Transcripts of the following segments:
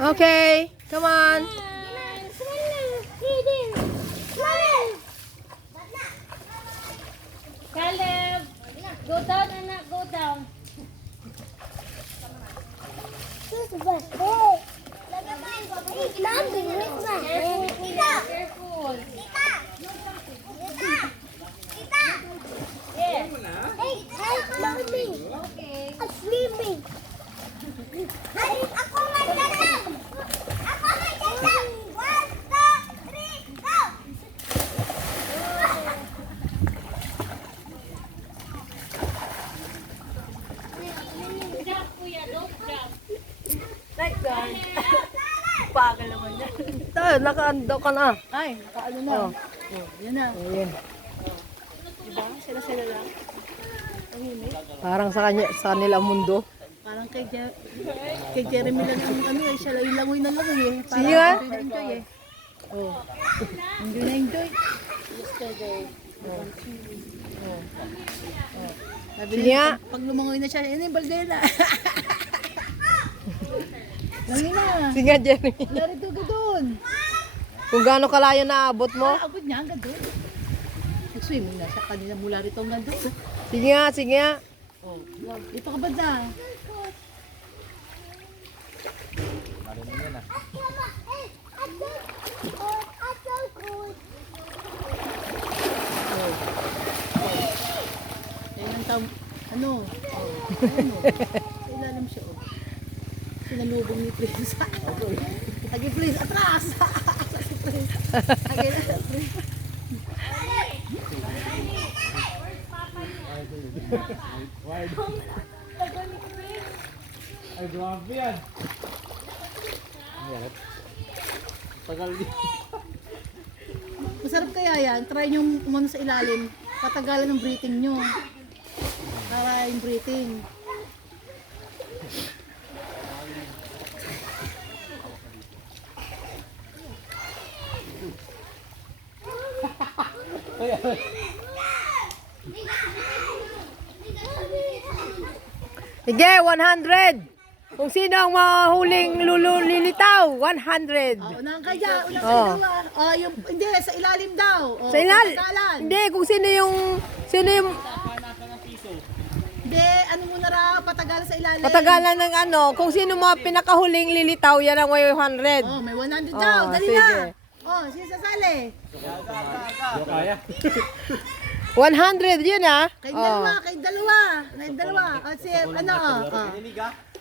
Okay, come on. Caleb, go down, anak, go down. Careful. Yes. Okay. Sleeping. Ako magdadam! Ako magdadam! 1, 2, 3, go! Jump, kuya, don't jump. Like that. Pagal naman yan. Ito, nakaando ka na. Ay, nakaano na. Oh. Yan na. Ayan. Diba? Sila lang. Parang sa kanila mundo. Parang kay Jeremy lang ang ano eh. Siya lang yung langoy na langoy eh. Parang Sige nga. enjoy na enjoy eh. Oh. Enjoy na enjoy. Yesterday. Sabi Sige niya, nga. pag lumangoy na siya, yun yung baldena. Langoy na. Sige nga, Jeremy. Larito ka doon. Kung gaano kalayo na abot mo. Abot niya hanggang doon. Nag-swimming na siya kanina mula rito hanggang doon. Sige nga, sige nga. Oh, dito ka ba na? Ayun ang ano? Ano? Sa ilalim siya, oh. Sinalubong ni Prince. Agi, Prince, atras! Si Prince. Agi, Prince. Ay, grabe yan. Tagal din. Masarap kaya yan. Try nyo umano sa ilalim. Patagalan ng breathing nyo. Para yung breathing. Sige, 100. Kung sino ang mahuling lilitaw, 100. Oh, unang kaya, unang Oh. dalawa. Oh, yung, hindi, sa ilalim daw. Oh, Sa ilal. patagalan. Hindi, kung sino yung Hindi, ano muna raw, patagalan sa ilalim. patagalan ng ano, kung sino mga pinakahuling lilitaw, yan ang may 100. Oh, may 100 Oh, daw. Dali sige. na. Oh, sino sasali? Hindi kaya. 100 yun ah. Kayong dalawa, kayong dalawa. Kayong dalawa. Oh, si, ano, oh.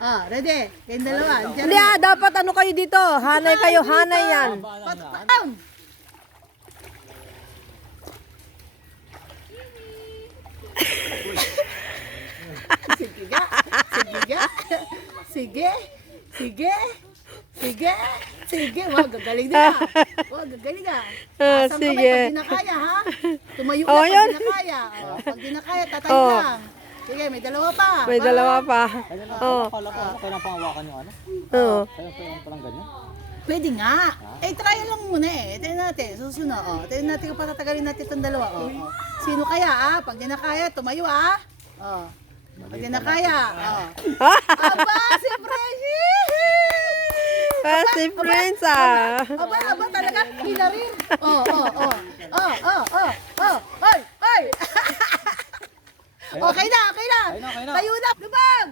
Oh, ready? Kayong dalawa. Hindi ah, dapat ano kayo dito. Hanay kayo, hanay yan. Patang! Sige nga. Sige nga. Sige. Sige. Sige. Sige. Wag, gagaling na. Wag, gagaling na. Ah, Asang sige. kamay pag di na kaya, ha? Tumayo Oh, na yun. pag di na kaya. Oh, pag di na kaya, tatayo Oh. lang. Sige, may dalawa pa. May dalawa pa. Oh. Akala ko kailang pangawakan yung ano. Oh. Kaya parang ganyan. Pwede nga. Eh, try lang muna eh. Try natin. Susunod. Oh. Try natin kung patatagalin natin itong dalawa. Oh. Oh. Sino kaya ah? Pag di na kaya, tumayo ah. Oh. Pag di na kaya. Oh. Aba, si Freshy! Ah, si Prince ah. Aba, talaga. Hila rin. Oh, oh, oh. Oh, oh, oh. Oh, oy, oy. Okay na, okay na. Okay na. Tayo na. Lubag!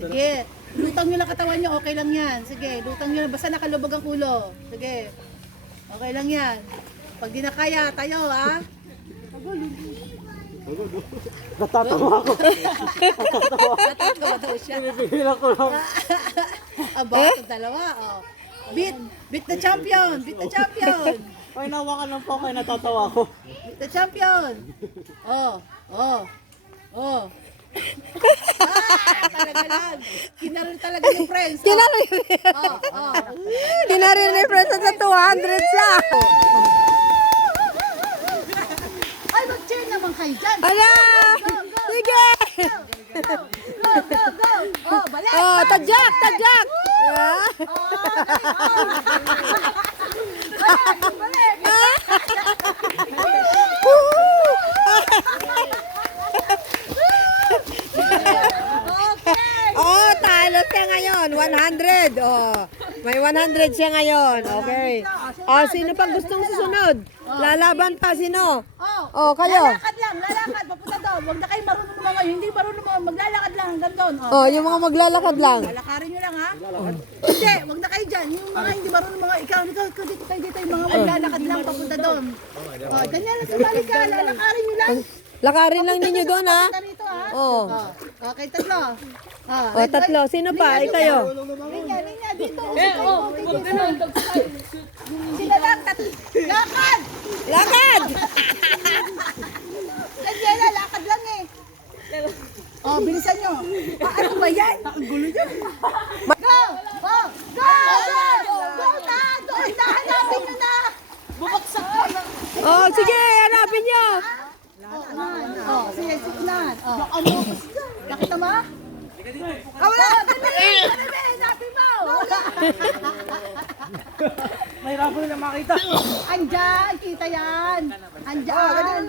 Sige, lutang nyo lang katawan nyo, okay lang yan. Sige, lutang nyo lang, basta nakalubog ang ulo. Sige, okay lang yan. Pag di na kaya, tayo ha. Natatawa ako. Natatawa daw siya. Pinipigilan ko lang. Aba, itong dalawa. Oh. Beat the champion, beat the champion. Ay, nawakan lang po kayo, natatawa ako. Beat the champion. Oh, oh, oh. Talaga lang. Kinaroon talaga yung friends. Oh. Kinarin Oh, oh. Kinarin ni Prince sa 200 sa. Ay, mag-cheer naman kayo dyan. Ala! Sige! Go, go, go. Oh, balik. Oh, tadyak, tadyak! Ah. Balik. 100. Oh, may 100 siya ngayon. Okay. Oh, sino pang gustong susunod? Lalaban pa, sino? Oh, kayo. Lalakad lang, lalakad. Papunta doon. Huwag na kayo marunong mga hindi marunong mga maglalakad lang hanggang doon. Oh, yung mga maglalakad lang. Lalakarin nyo lang ha. Hindi, huwag na kayo dyan. Yung mga hindi marunong mga ikaw dito kayo dito. Yung mga maglalakad lang papunta doon. Oh, ganyan lang sumali ka. Lalakarin nyo lang. Lakarin lang ninyo doon, ha? Papunta rito ha. Oh. Okay, tatlo. Oh, tatlo. Sino pa? Kayo. Linya, dito. Sila lang, tatlo. Lakad! Lakad! Daniela, lakad lang eh. Oh, bilisan nyo. Ano ba yan? Ang gulo yan. Go! Oh, go! Go! Go na! Doon na! Hanapin nyo na! Bubaksak ka na. Oh, sige, hanapin nyo. Oh, sige, signan. Oh. Nakita mo? Wala! Dali! Hanapin mo! Mahirapan na makita. Andyan! Kita yan! Andyan!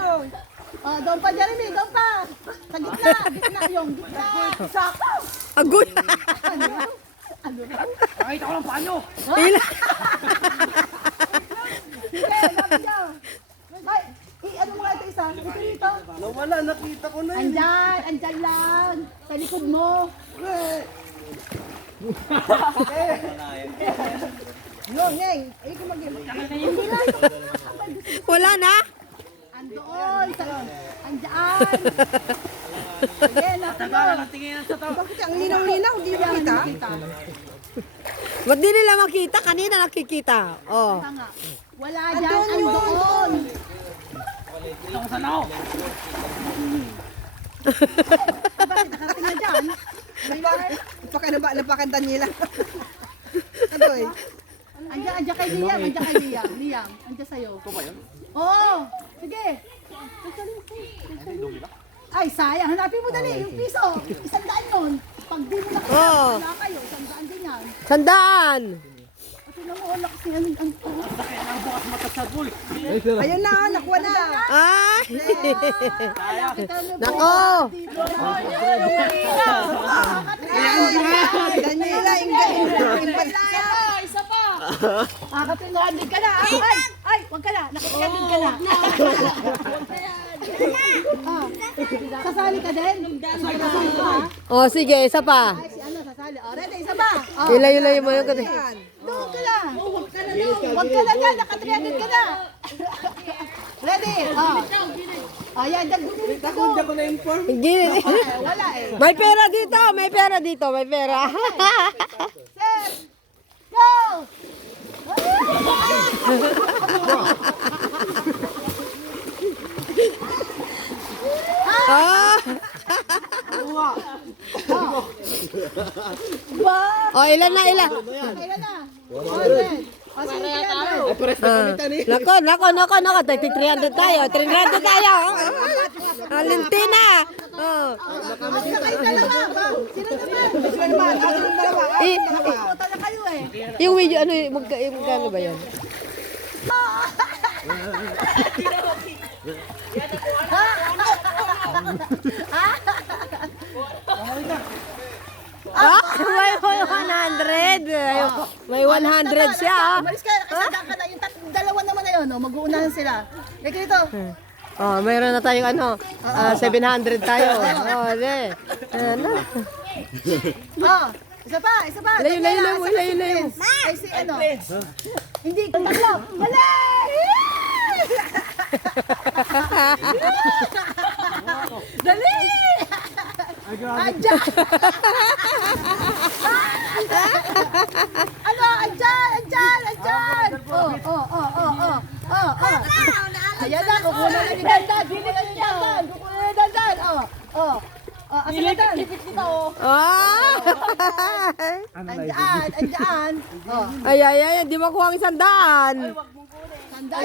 Oh, doon pa, Jeremy! Doon pa! Sa gitna! Gitna! Yung gitna! Sako! Agoy. Nakita ko lang paano. Sige, hanapin nyo! Ay! Ano mo nga ito isa? Ito dito! Nawala, nakita ko na yun. Andyan! Andyan lang! Sa likod mo! No, Neng! Ay, kumagin! Hindi lang! Wala na? Andoon! Andyan! Sige, napin mo! Bakit ang linaw-linaw? Hindi makita? Ba't di nila makita? Kanina nakikita. Oh. Wala dyan! Andoon! Ito ko sana ako. Bakit nakarating na dyan? Napakanta nila. Ano eh? Andiyan kay Liam, andiyan kay Liam. Liam, andiyan sa'yo. Ito ba yun? Oo! Sige! Ay, sayang. Hanapin mo dali yung piso. 100 yun. Pag di mo nakita, Oo. wala kayo. 100 din yan. Sandaan. Kasi namuulak kasi ang Ayun na, nakuha na. Ay. Nako. Daniela, Isa pa. Nakapinlandin ka na. Ay! Ay! Wag ka na. Nakapinlandin ka na. Sasali ka din? Sasali ka ha? Oh, sige, isa pa. Ay, si ano sasali. O, ready? Isa ba? O, Ilayo-layo mo yung kasi. doon ka na. Wag ka na dyan. Nakatriagin ka na. Ready? O. O, yan. Dagbulit ka doon. Gini. Wala eh. May pera dito, may pera dito, may pera. Set. Go! Oh. Wow! Oh, ilan na, ilan? Kailan na? 100. O, sige, 300. Nako. 300 tayo. 300 tayo. Alintina. Oh. Sa kayo dalawa. Sino naman? Puta na kayo eh. Yung video, ano, magkano ba yan? Ah, may 100. May 100 siya. Ah. Umalis ka, nakasadaan ka na. Yung dalawa naman na yun, no? Mag-uunahan sila. Lagi dito. Oh, mayroon na tayong ano, 700 tayo. Oh, de. Ano? Oh, isa pa, isa pa. Layo. Ay, si ano? Hindi, tatlo. Mali! Dali! Andyan! Ano? Andyan! Oh. Ayan na, kukuha na ni Dandan. Kukuha na ni Dandan. Oh. Asa na Dan? Oh. Andyan. Oh. Ay, di makuha ang 100. 100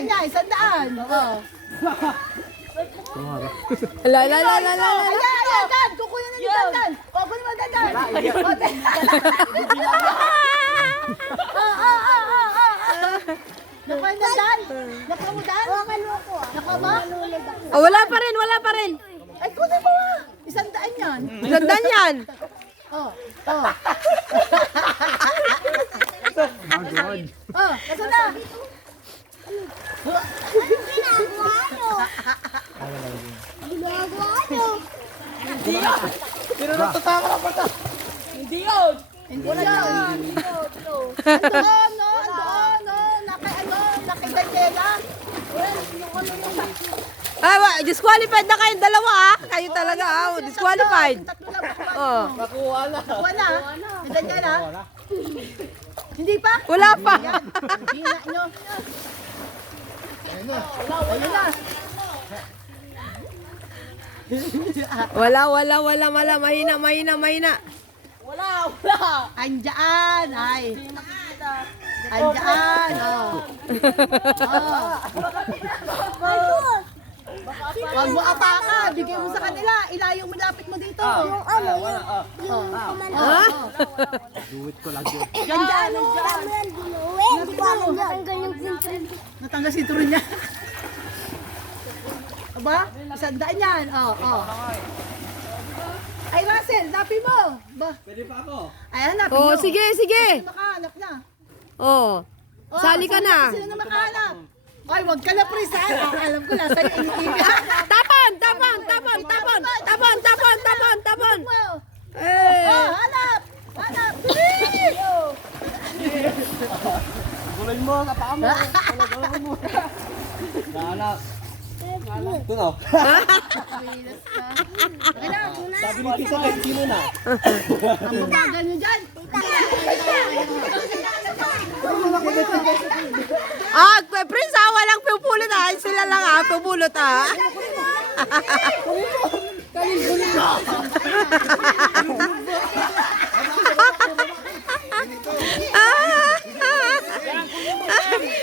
niya, 100. Oh. La. Ayan, Dan. Kukuha na ni Dandan. Oh, kunin mo Dandan. Nakuha na Dan? Nakuha mo Dan? Nakuha ba? Oh, wala pa rin. Ay, kunin mo ah. 100 yan. 100 yan. Oh. Oh, nasa na? Ginagawa nyo. Ginagawa nyo. Pero natataka lang pa ta. Hindi yan. Andoon, no? Nakay Daniela. Disqualified na kayong dalawa ah. Kayo talaga ah. Disqualified. Tatlo lang po. Oh. Nakuha na. Wala. Ni Daniela. Hindi pa? Wala pa. Hina nyo. Ayun na. Wala. Mahina. Andiyan. Ay. Andiyan. Oh. Huwag mo apakan. Bigay mo sa kanila. Ilayo mo, lapit mo dito. Yung ano, Duwit ko lang yun. Andiyan. tama yan, dinuwi. Hindi ko alam dyan. Hanggang yung pintuan. Natanggal sinturon niya. Aba? 100 yan. Oh. Ay, Russell, napin mo. Ba? Pwede pa ako. Ay, hanapin Oh, mo. sige. Sino makahanap na? Oh. Sali ka na. Sino na makahanap? Ay, wag ka na, Pris, ha? Alam ko na, sa'yo, inipin. Tapon. Eh. Oh, hanap! Bilis! Gulay mo, kapaka mo. Gulay mo. Nanak. Ito na. Sabi ni Tita, kahit sino na. Ang babagal nyo dyan. Prince ah, walang pupulot ah. Sila lang ah, pupulot ah.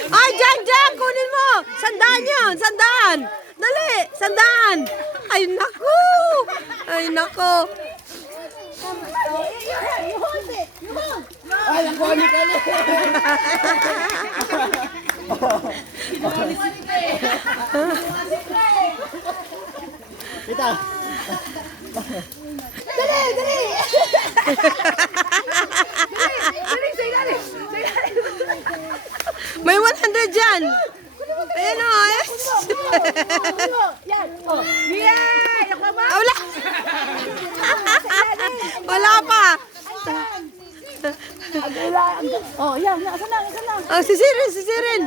Ay, dyan, kunin mo. Sandaan. Dali, sandaan. Ay, nako. Ay, ang kuha ni Kali. Tita. May 100 dyan. Ayan o. Yan. Oh. Yay! Ako ba? Wala. Wala pa. Oh, yan. Asan na? Oh, sisirin.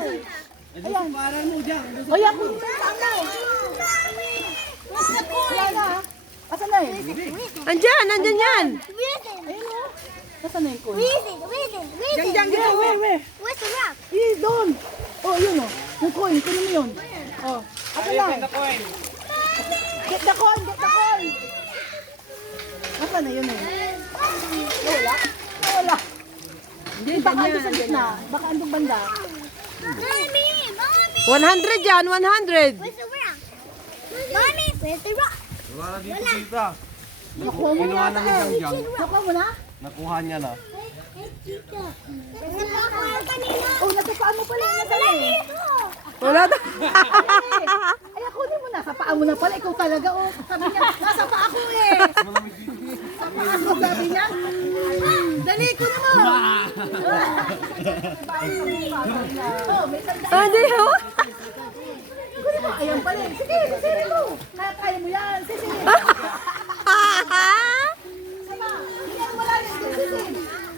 Parang mo dyan. Oh, yan. Saan na? Wala na. Asan na eh? Nandyan yan. Ayun o. Asan na yung coin? Reason. Where? Where's the rock? Doon. Oh, yun o. Yung coin. Kunin mo yun. Oh. Asan na? Get the coin. Asan na yun eh? Wala. Hindi, baka ando sa gitna. Baka andong banda. Mommy! 100 yan, 100. Where's the rock? Mommy! Where's the rock? Wala dito, Tita. Nakuha mo Kinuha na na ni Jang Jang. Nakuha mo na? Nakuha niya na. Where's the rock? Where's kanina? Oh, nasa paa mo pala. Nasa na eh. Wala na. Ay, kunin mo na. Sa paa mo na pala. Ikaw talaga, oh. Sabi niya, nasa paa ko eh. Sa paa ko, sabi niya. Dali, kunin mo. Oh, may tanda. Hindi ho. Kunin mo. Ayan pala eh. Sige, sisiri mo. Kaya mo yan. Sisiri. Sama. Hindi yan wala yan. Sisiri.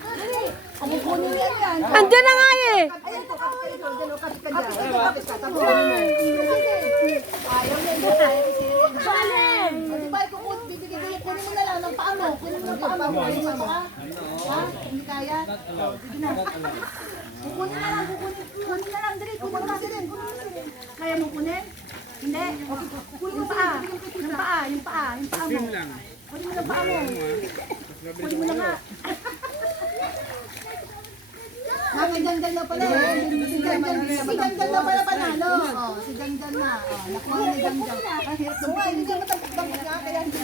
Dali. Ang kunin niya yan. Andyan na nga eh. Ayan, ito ka. Ito, dalo, kapit ka dyan. Kapit ka. Tapos kunin mo. Sige. Ayaw na yun. Balen! Di ba, bibigay, kunin mo na lang ng paa mo. Kunin mo ng paa mo. Kunin mo ka. Ha? Hindi kaya? Sige na. Kunin na lang. Kunin na lang. Dali. Kunin mo na din. Kaya mo kunin? Hindi. Yung paa. Yung paa mo. Kunin mo ng paa mo. Kunin mo na nga. Nakagandang na pala eh. Si Gandang na pala panalo. Oh, si Gandang na. Oh, nakuha ni Gandang. Ang hirap ng buhay. Hindi ka matagpag nga. Kaya hindi